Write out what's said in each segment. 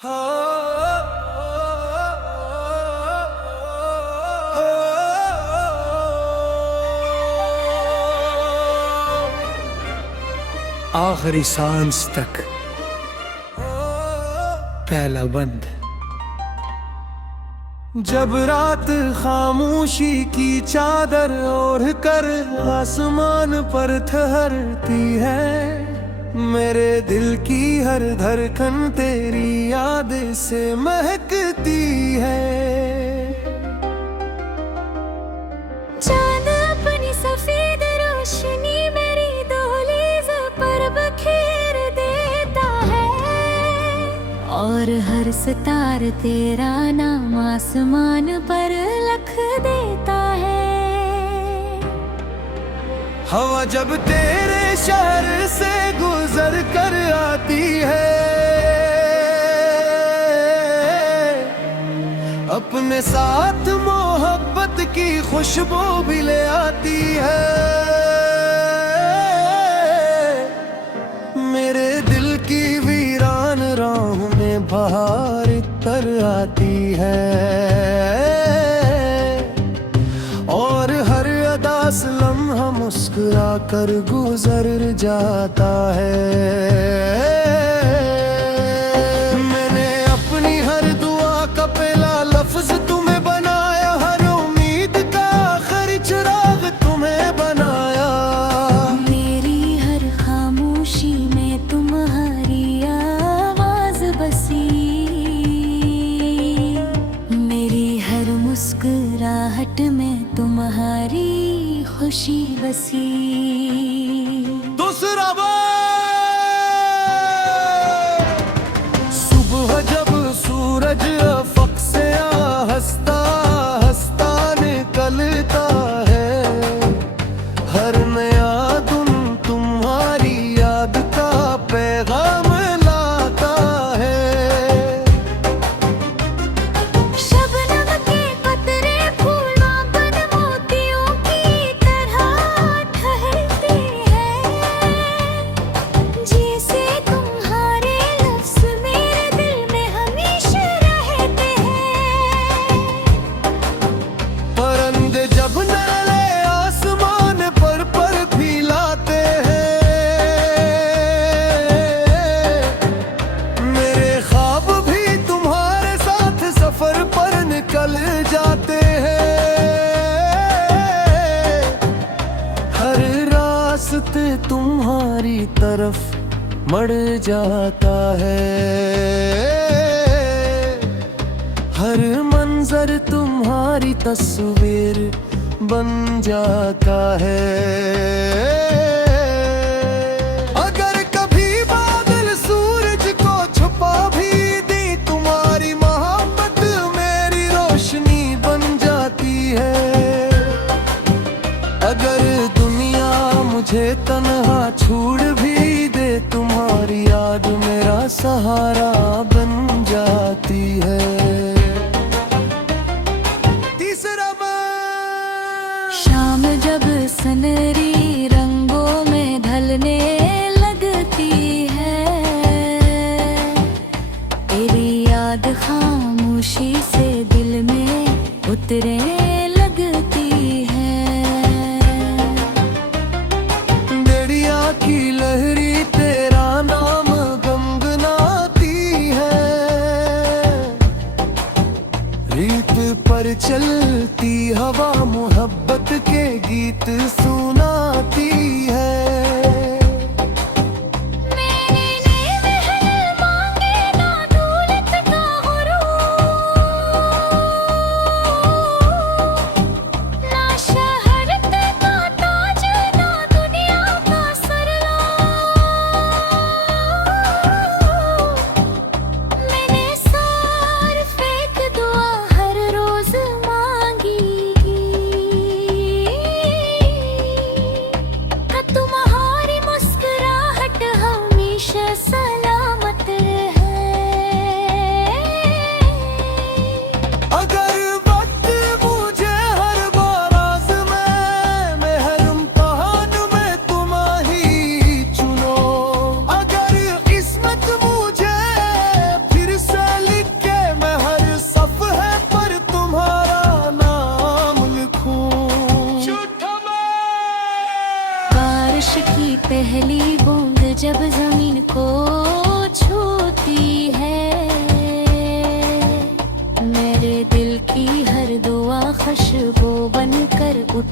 आखिरी सांस तक पहला बंद। जब रात खामोशी की चादर ओढ़ कर आसमान पर ठहरती है, मेरे दिल की हर धड़कन तेरी याद से महकती है। चांद अपनी सफेद रोशनी मेरी दहलीज पर बखेर देता है, और हर सितार तेरा नाम आसमान पर लिख देता है। हवा जब तेरे शहर से गुजर कर आती है, अपने साथ मोहब्बत की खुशबू भी ले आती है। मेरे दिल की वीरान राहों में बहार तर आती है, और हर अदास लम्हा मुस्कुरा कर गुजर जाता है। मैंने अपनी हर दुआ का पहला लफ्ज तुम्हें बनाया, हर उम्मीद का आखिरी चिराग तुम्हें बनाया। मेरी हर खामोशी में तुम्हारी आवाज बसी, मेरी हर मुस्कुराहट में तुम्हारी खुशी बसी। दूसरा सुबह जब सूरज अफक से हंसता हंसता निकलता है, हर नया दिन तुम्हारी याद का पैगाम लाता है। शबनम के कतरे फूलों बन मोतियों की तरह ठहरते हैं, जैसे तुम्हारे लफ्ज़ मेरे दिल में हमेशा रहते हैं। परिंदे जब नले आसमान पर फीलाते हैं, मेरे ख्वाब भी तुम्हारे साथ सफर पर निकल जाते हैं। हर रास्ते तुम्हारी तरफ मड़ जाता है, हर मंजर तुम्हारी तस्वीर बन जाता है। अगर कभी बादल सूरज को छुपा भी दी, तुम्हारी मोहब्बत मेरी रोशनी बन जाती है। अगर दुनिया मुझे तन्हा छोड़ भी दे, तुम्हारी याद मेरा सहारा बन जाती है। शाम जब सनरी रंगों में ढलने लगती है, तेरी याद खामोशी से दिल में उतरने लगती है। बेड़िया की लहरी तेरा नाम गुनगुनाती है, रीत पर चलती हवा मोहब्बत के गीत सुनाती है। मैंने नए महल मांगे ना दौलत का गुरूर, ना शोहरत का ताज, ना दुनिया का सरदार। मैंने सिर्फ एक दुआ हर रोज मांगी, कि तुम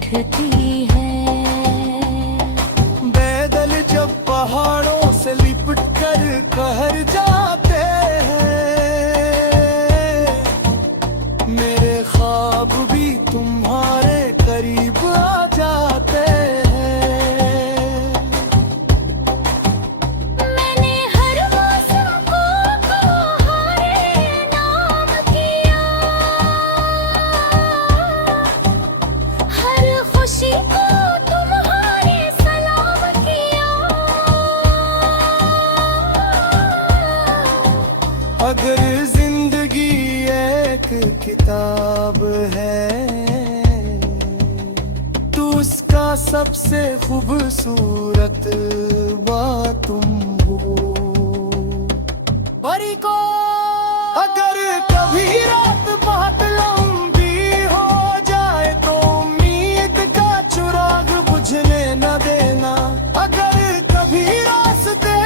उठती है। बादल जब पहाड़ों से लिपट कर कहर जाते हैं, मेरे ख्वाब भी तुम्हारे करीब आ जाते हैं। मैंने हर मौसम को तुम्हारे नाम किया, हर खुशी को तुम्हारे सलाम किया। अगर जिंदगी एक किताब है तो उसका सबसे खूबसूरत बात तुम हो। परी को अगर कभी रात बहुत लंबी हो जाए तो उम्मीद का चिराग बुझने न देना। अगर कभी रास्ते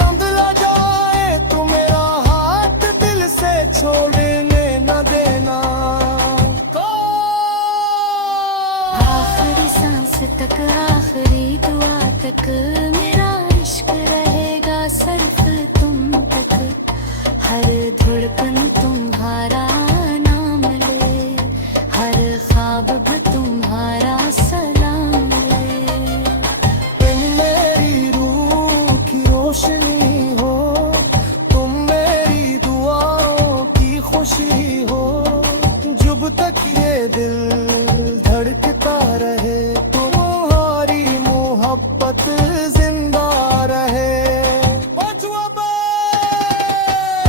धुंधला जाए तो मेरा हाथ दिल से छोड़ने न देना। आखिरी सांस तक, आखिरी दुआ तक मेरा इश्क रहेगा सिर्फ तुम तक। हर धड़कन तुम्हारा नाम ले, हर ख्वाब भी तुम्हारा सलाम ले। तुम मेरी रूह की रोशनी हो, तुम मेरी दुआओं की खुशी हो। जब तक ये दिल धड़कता रहे तुम्हारी मोहब्बत जिंदा रहे।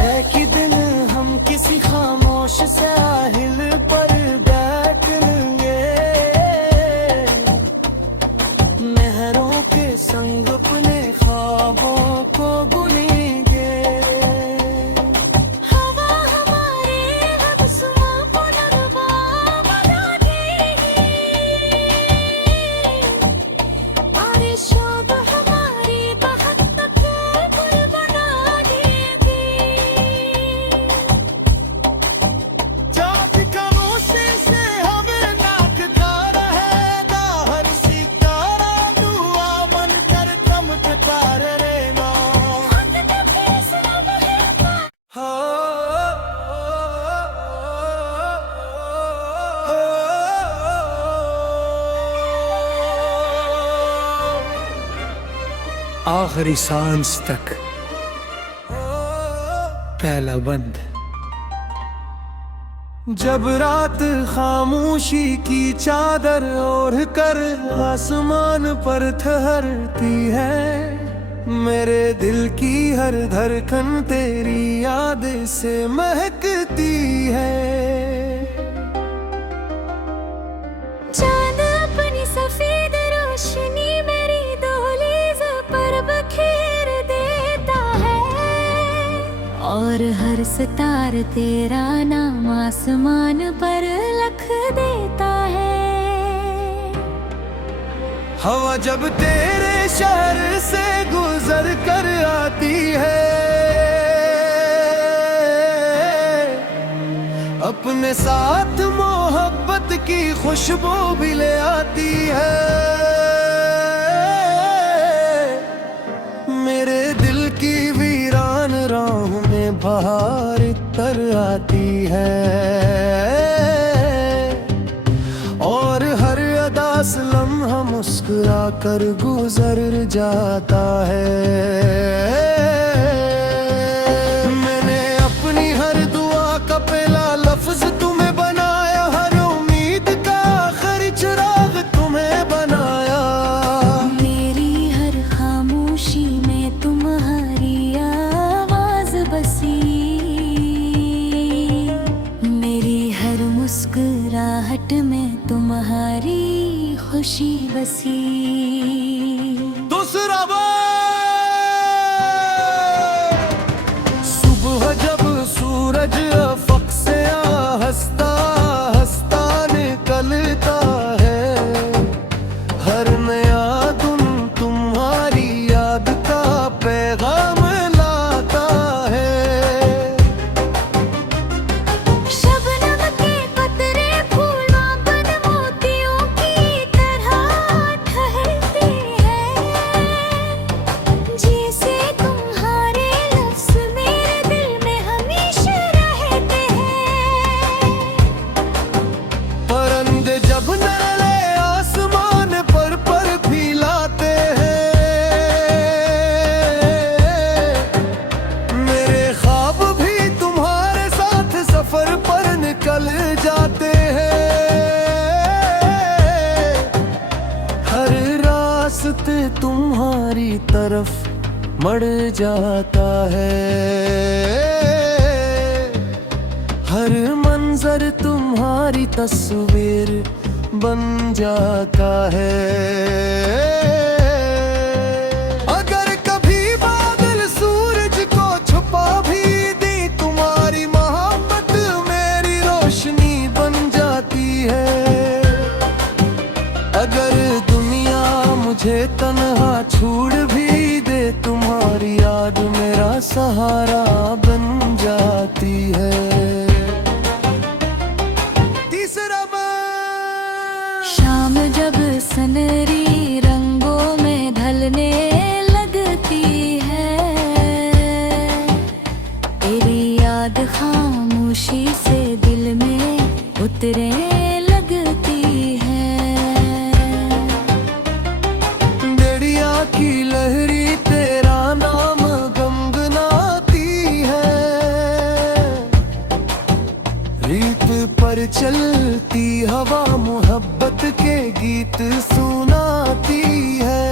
एक ही दिन हम किसी खामोश साहिल पर बैठेंगे, मेहरों के संग अपने ख्वाबों को बुनेंगे। हवा हमारे हबसुमां को नगमा बना देगी, बारिश अब हमारी बहक तक गुल बना देगी। चाँद का रोशनी से हमें नाकता रहेगा, हर सितारा दुआ बनकर चमकता रहेगा। आखिरी सांस तक पहला बंद। जब रात खामोशी की चादर ओढ़ कर आसमान पर ठहरती है, मेरे दिल की हर धड़कन तेरी याद से महकती है। चांद अपनी सफेद रोशनी मेरी दहलीज पर बखेर देता है, और हर सितार तेरा नाम आसमान पर लिख देता है। हवा जब तेरे शहर से गुजर कर आती है, अपने साथ मोहब्बत की खुशबू भी ले आती है। मेरे दिल की वीरान राहों में बहार तर आती है, और हर अदास लम्हा मुस्कुरा कर गुजर जाता है। मैंने अपनी हर दुआ का पहला लफ्ज तुम्हें बनाया, हर उम्मीद का आखिरी चिराग तुम्हें बनाया। मेरी हर खामोशी में तुम्हारी आवाज बसी, मेरी हर मुस्कुराहट में तुम्हारी खुशी बसी। दूसरा सुबह जब सूरज अफक से हंसता हंसता निकलता है, हर नया दिन तुम्हारी याद का पैगाम लाता है। शबनम के कतरे फूलों बन मोतियों की तुम्हारी तरफ मड़ जाता है। हर मंजर तुम्हारी तस्वीर बन जाता है। अगर कभी बादल सूरज को छुपा भी दी, तुम्हारी मोहब्बत मेरी रोशनी बन जाती है। अगर दुनिया मुझे तन्हा छोड़ भी दे, तुम्हारी याद मेरा सहारा बन जाती है। तीसरा शाम जब सनहरी रंगों में ढलने लगती है, तेरी याद खामोशी से दिल में उतरे लगती है। बेड़िया की लहरी तेरा नाम गुनगुनाती है। रीत पर चलती हवा मोहब्बत के गीत सुनाती है।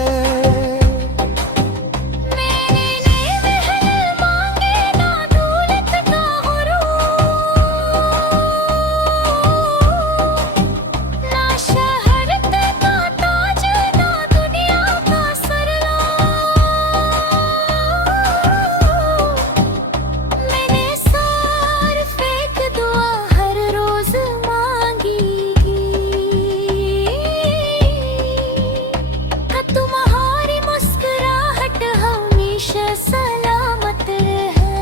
मैंने नए महल मांगे ना दौलत ना गुरूर, ना शोहरत ना ताज ना दुनिया का सरदार। मैंने सिर्फ एक दुआ हर रोज मांगी कि तुम्हारी मुस्कुराहट हमेशा सलामत रहे।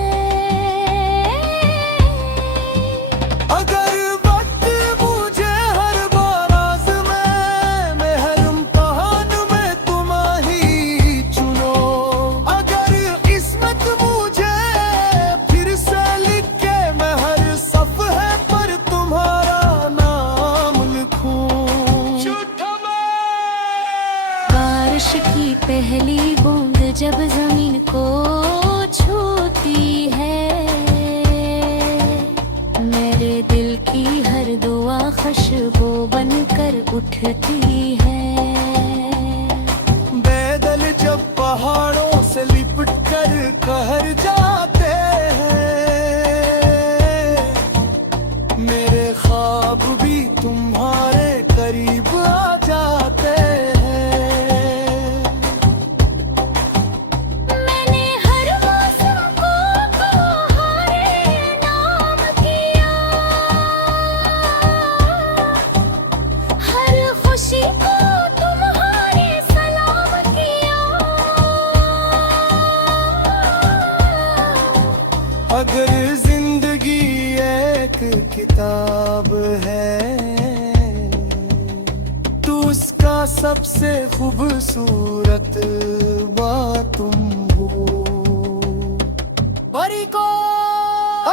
अगर वक्त मुझे हर बार आज़माए, हर इम्तिहान में तुम ही चुनो। अगर किस्मत मुझे फिर से लिखे, मैं हर सफ़े पर तुम्हारा नाम लिखूं। बारिश की पहली बूंद जब जमीन को छूती है, मेरे दिल की हर दुआ खुशबू बनकर उठती है। बादल जब पहाड़ों से लिपट कर कहर जाते हैं, मेरे ख्वाब भी तुम्हारे करीब आ जाते हैं। मैंने हर मौसम को तुम्हारे नाम किया, हर खुशी को तुम्हारे सलाम किया। अगर जिंदगी एक किताब है, तो उसका सबसे खूबसूरत बात तुम हो। परी को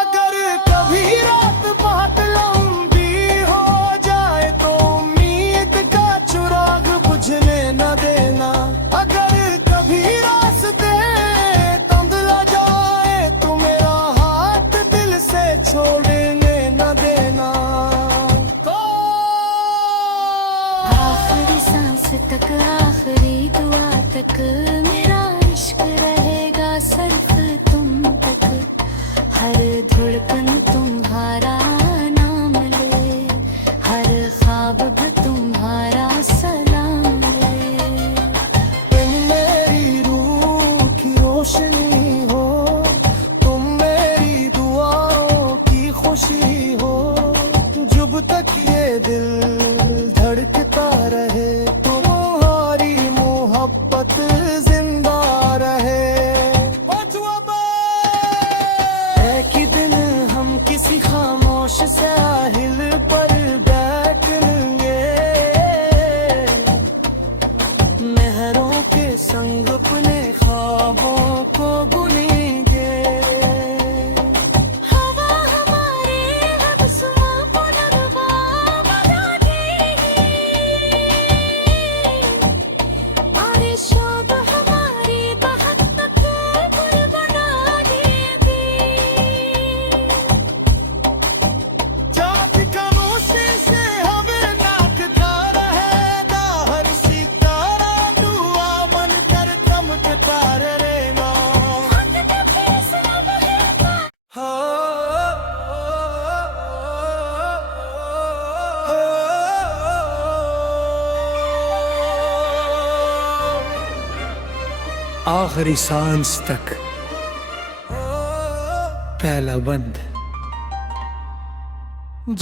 अगर कभी रात बहुत लंबी हो जाए, तो उम्मीद का चिराग बुझने न देना। अगर कभी रास्ते धुंधला जाए, तो मेरा हाथ दिल से छोड़ने न देना। आखिरी सांस तक आखिरी दुआ तक मेरा इश्क रहेगा सिर्फ तुम तक। हर धड़कन तुम्हारा नाम ले, हर ख्वाब भी तुम्हारा सलाम ले। तुम मेरी रूह की रोशनी हो, तुम मेरी दुआओं की खुशी हो। जब तक ये दिल धड़कता रहे, तुम्हारी मोहब्बत जिंदा रहे। एक ही दिन हम किसी खामोश साहिल पर बैठेंगे, मेहरों के संग अपने ख्वाबों को बुनेंगे। हवा हमारे आखिरी सांस तक पहला बंद।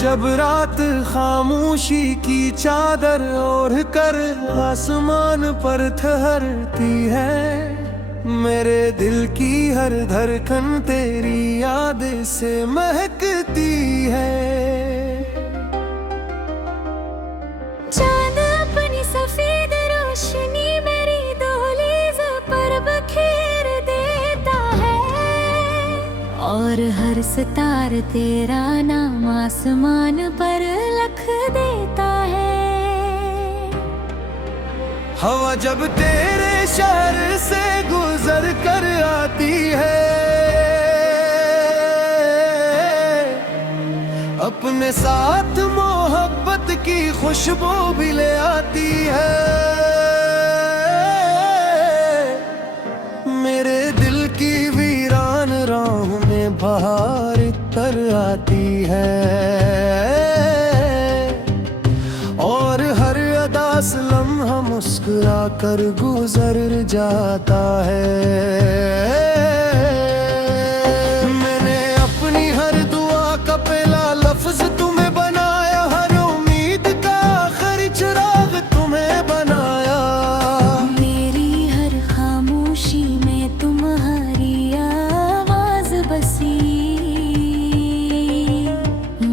जब रात खामोशी की चादर ओढ़ कर आसमान पर ठहरती है, मेरे दिल की हर धड़कन तेरी याद से महकती है। चांद अपनी सफेद रोशनी मेरी दहलीज पर बखेर देता है, और हर सितार तेरा नाम आसमान पर लिख देता है। हवा जब तेरे शहर से गुजर कर आती है, अपने साथ मोहब्बत की खुशबू भी ले आती है। मेरे दिल की वीरान राहों में बहार तर आती है, और हर अदास लम्हा मुस्कुरा कर गुजर जाता है। मैंने अपनी हर दुआ का पहला लफ्ज तुम्हें बनाया, हर उम्मीद का आखिरी चिराग तुम्हें बनाया। मेरी हर खामोशी में तुम्हारी आवाज बसी,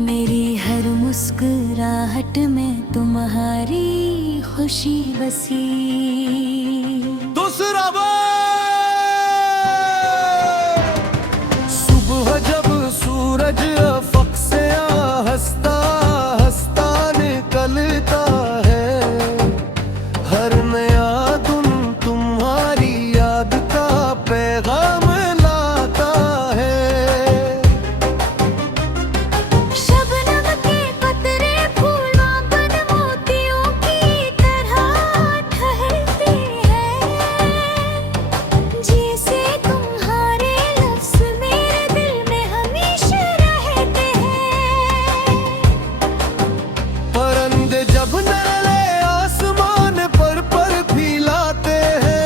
मेरी हर मुस्कुराहट में तुम्हारी खुशी बसी। दूसरा सुबह जब सूरज अफक से हंसता हंसता निकलता है, हर नया दिन तुम्हारी याद का पैगाम लाता है। शबनम के पतरे फूलों बन मोतियों की तरह ठहरते हैं, जैसे तुम्हारे लफ्ज़ मेरे दिल में हमेशा रहते हैं। परिंदे जब नले आसमान पर फीलाते हैं,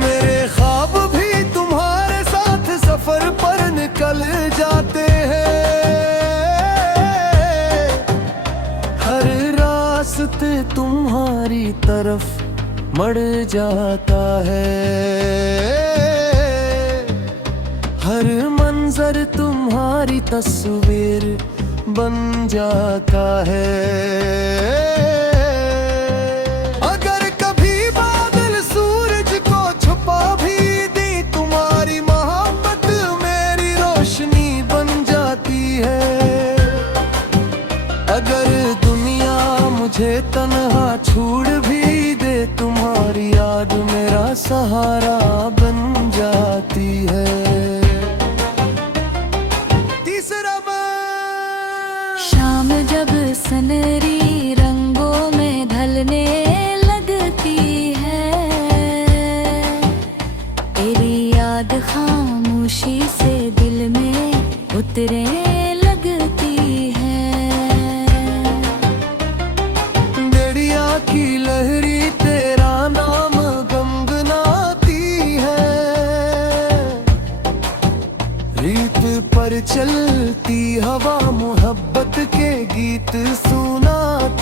मेरे ख्वाब भी तुम्हारे साथ सफर पर निकल जाते हैं। हर रास्ते तुम्हारी तरफ मड़ जाता है, हर मंजर तुम्हारी तस्वीर बन जाता है। अगर कभी बादल सूरज को छुपा भी दी, तुम्हारी मोहब्बत मेरी रोशनी बन जाती है। अगर दुनिया मुझे तन्हा छोड़ भी दे, तुम्हारी याद मेरा सहारा बन जाती है। तीसरा शाम जब सनरी रंगों में ढलने लगती है, तेरी याद खामोशी से दिल में उतरे लगती है। बेड़िया की लहरी तेरा नाम गुनगुनाती है, रीत पर चलती हवा मोहब्बत के गीत सुनाती